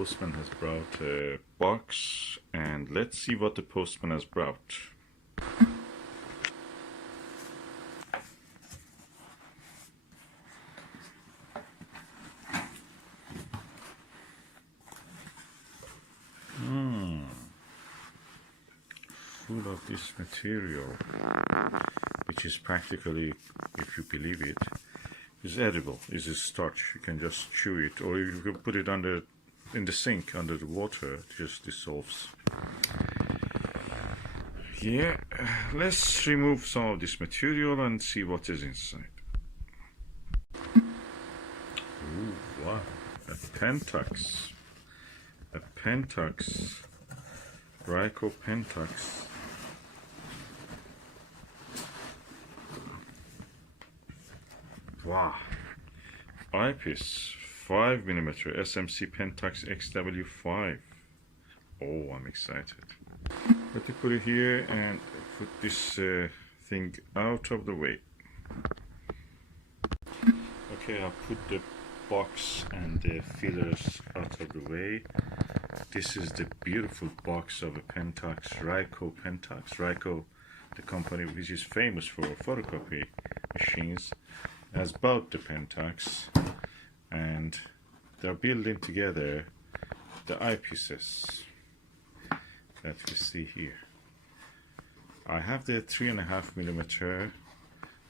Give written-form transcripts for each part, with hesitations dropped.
postman has brought a box, and let's see what the postman has brought. Full of this material, which is practically, if you believe it, is edible. Is a starch. You can just chew it, or you can put it in the sink under the water. It just dissolves. Yeah, let's remove some of this material and see what is inside. Ooh, wow, a PENTAX. A PENTAX. Ryco PENTAX. Wow. Eyepiece 5mm SMC PENTAX XW-5. Oh, I'm excited. Let me put it here and put this thing out of the way. Okay, I'll put the box and the fillers out of the way. This is the beautiful box of a PENTAX, Ryco PENTAX. Ryco, the company which is famous for photocopy machines, has bought the PENTAX, and they're building together the eyepieces that you see here. I have the 3.5mm,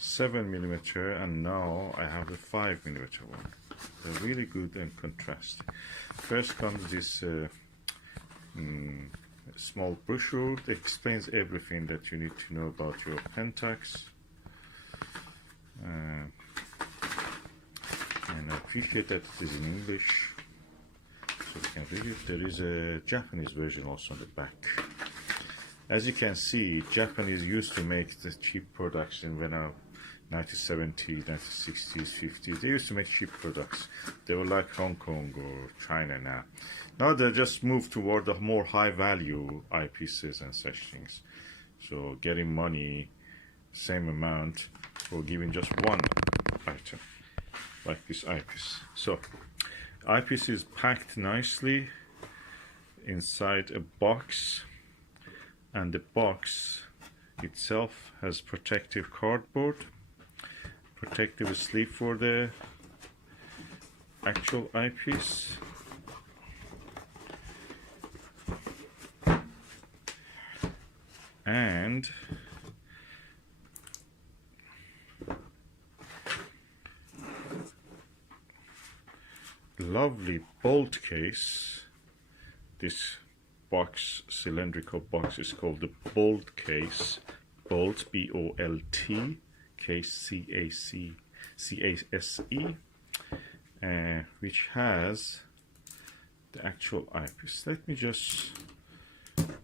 7mm, and now I have the 5mm one. They're really good and contrasting. First comes this small brochure that explains everything that you need to know about your PENTAX. And I appreciate that it is in English, so you can read it. There is a Japanese version also on the back. As you can see, Japanese used to make the cheap products in 1970s, 1960s, 50s. They used to make cheap products. They were like Hong Kong or China now. Now they just moved toward the more high-value eyepieces and such things. So getting money, same amount, for giving just one item, like this eyepiece. So, eyepiece is packed nicely inside a box, and the box itself has protective cardboard, protective sleeve for the actual eyepiece, and lovely bolt case. This box, cylindrical box, is called the bolt case. Bolt, B-O-L-T, case, C-A-S-E, which has the actual eyepiece. Let me just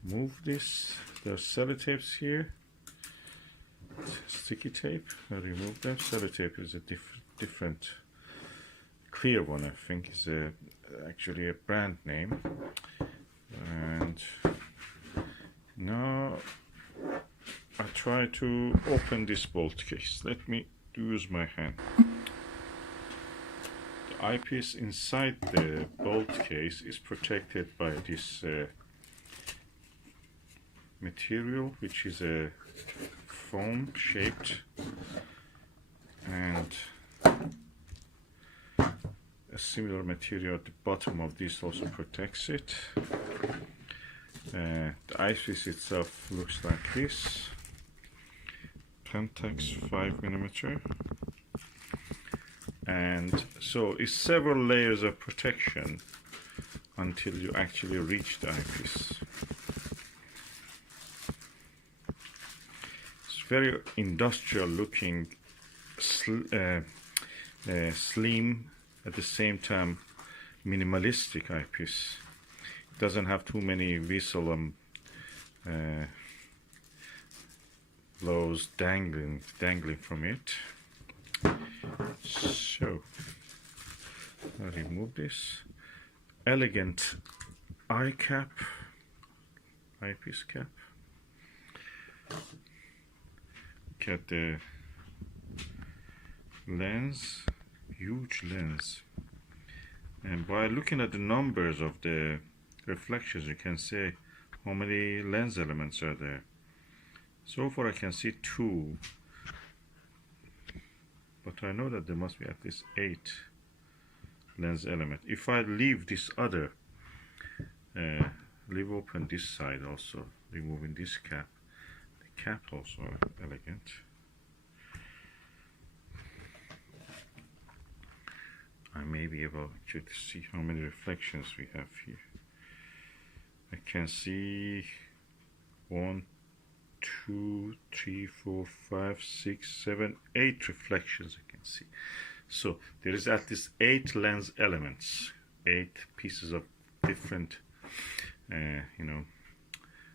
move this. There are sellotapes here, sticky tape. I remove them. Sellotape is a different clear one, I think, is actually a brand name. And now I try to open this bolt case. Let me use my hand. The eyepiece inside the bolt case is protected by this material, which is a foam shaped, and a similar material at the bottom of this also protects it. The eyepiece itself looks like this. PENTAX 5mm, and so it's several layers of protection until you actually reach the eyepiece. It's very industrial looking, slim, at the same time minimalistic eyepiece. It doesn't have too many visual blows dangling from it. So I'll remove this. Elegant eye cap, eyepiece cap. Look at the lens, huge lens, And by looking at the numbers of the reflections, you can say how many lens elements are there. So far I can see 2, but I know that there must be at least 8 lens elements. If I leave this other, leave open this side also, removing this cap, the cap also elegant. I may be able to see how many reflections we have here. I can see 1, 2, 3, 4, 5, 6, 7, 8 reflections I can see. So there is at least 8 lens elements, 8 pieces of different,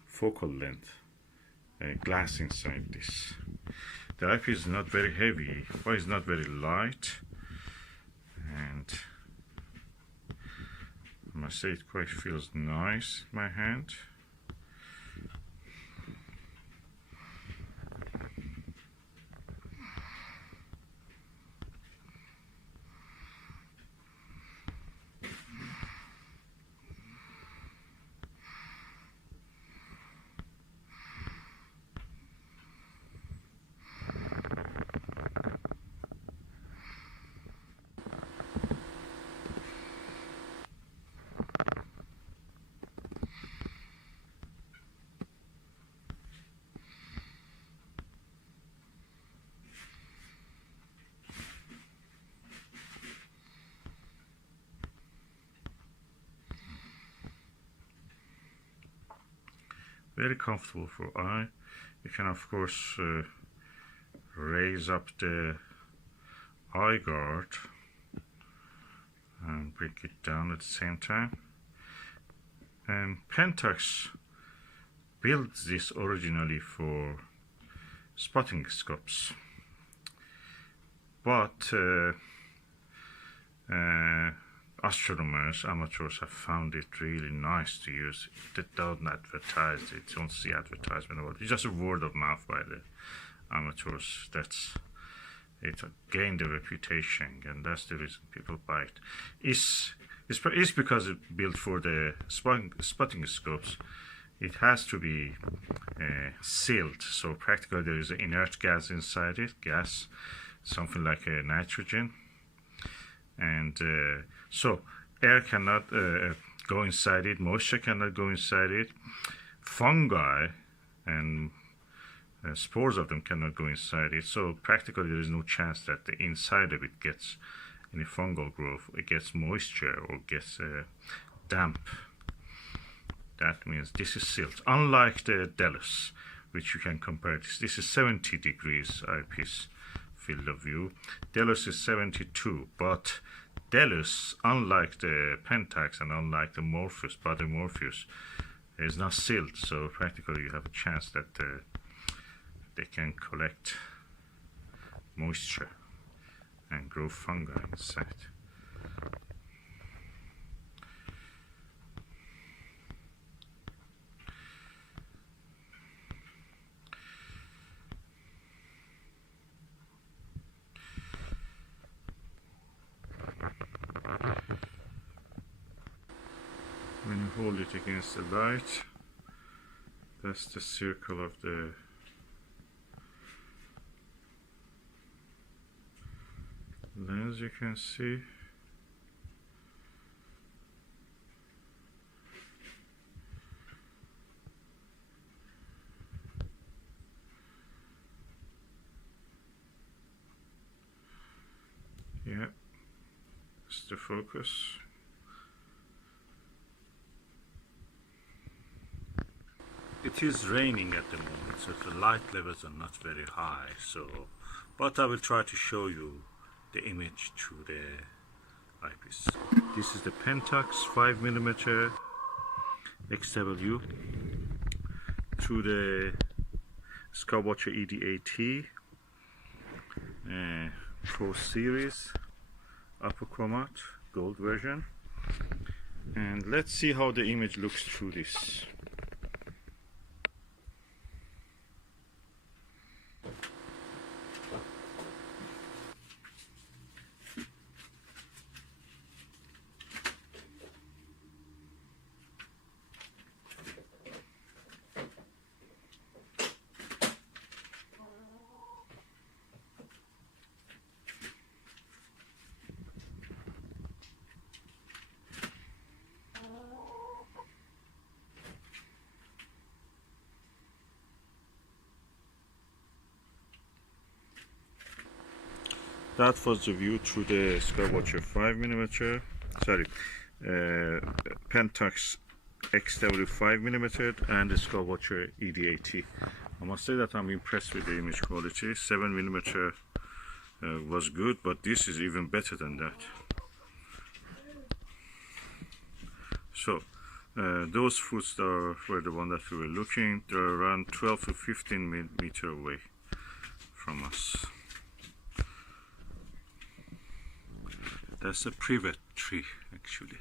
focal length glass inside this. The eyepiece is not very heavy, but it's not very light, and I must say it quite feels nice in my hand. Very comfortable for eye. You can of course raise up the eye guard and bring it down at the same time. And PENTAX built this originally for spotting scopes, but astronomers, amateurs have found it really nice to use. They don't advertise it, don't see advertisement about it. It's just a word of mouth by the amateurs. That's it, gained a reputation, and that's the reason people buy it. It's because it's built for the spotting scopes. It has to be sealed, so practically there is an inert gas inside it, something like a nitrogen, and so air cannot go inside it, moisture cannot go inside it, fungi and spores of them cannot go inside it, so practically there is no chance that the inside of it gets any fungal growth, it gets moisture or gets damp. That means this is sealed, unlike the Delos, which you can compare this. This is 70 degrees eyepiece field of view. Delos is 72, but Delos, unlike the PENTAX and unlike the Morpheus, body Morpheus, is not sealed, so practically you have a chance that they can collect moisture and grow fungi inside. When you hold it against the light, that's the circle of the lens, you can see. Yeah, it's the focus. It is raining at the moment, so the light levels are not very high, but I will try to show you the image through the eyepiece. This is the PENTAX 5mm XW through the Skywatcher ED-AT Pro Series upper chromat gold version, and let's see how the image looks through this. that was the view through the Skywatcher 5mm, sorry, PENTAX XW-5mm and the Skywatcher ED80. I must say that I'm impressed with the image quality. 7mm was good, but this is even better than that. So those foods were the one that we were looking. They're around 12 to 15 meter away from us. That's a privet tree actually.